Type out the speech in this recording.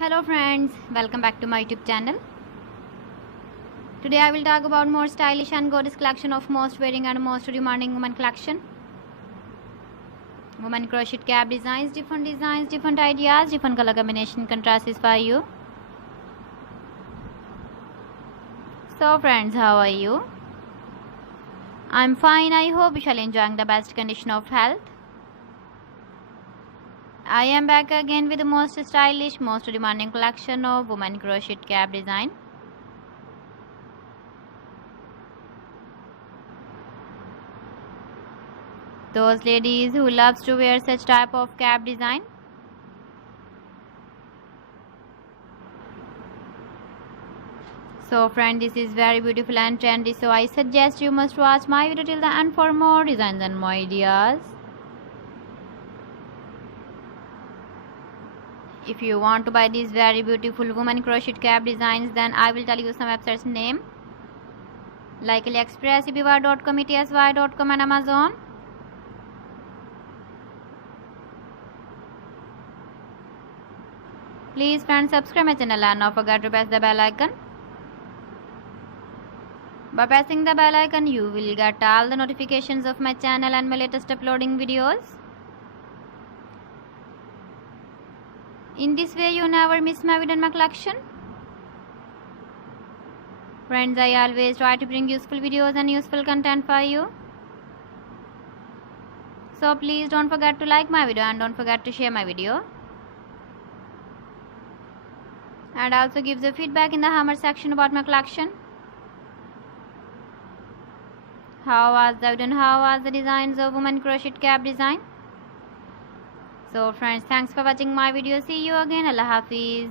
Hello friends, welcome back to my YouTube channel. Today I will talk about more stylish and gorgeous collection of most wearing and most demanding women collection. Women crochet cap designs, different ideas, different color combination contrasts for you. So friends, how are you? I'm fine. I hope you shall enjoying the best condition of health. I am back again with the most stylish, most demanding collection of women crochet cap design. Those ladies who loves to wear such type of cap design. So friend, this is very beautiful and trendy, so I suggest you must watch my video till the end for more designs and more ideas. If you want to buy these very beautiful women crochet cap designs, then I will tell you some websites name like AliExpress, eBay.com, ETSY.com and Amazon. Please friends, subscribe my channel and don't forget to press the bell icon. By pressing the bell icon, you will get all the notifications of my channel and my latest uploading videos. In this way, you never miss my video and my collection. Friends, I always try to bring useful videos and useful content for you. So please don't forget to like my video and don't forget to share my video. And also give the feedback in the hammer section about my collection. How was the video and how was the designs of women crochet cap design? So friends, thanks for watching my video. See you again. Allah Hafiz.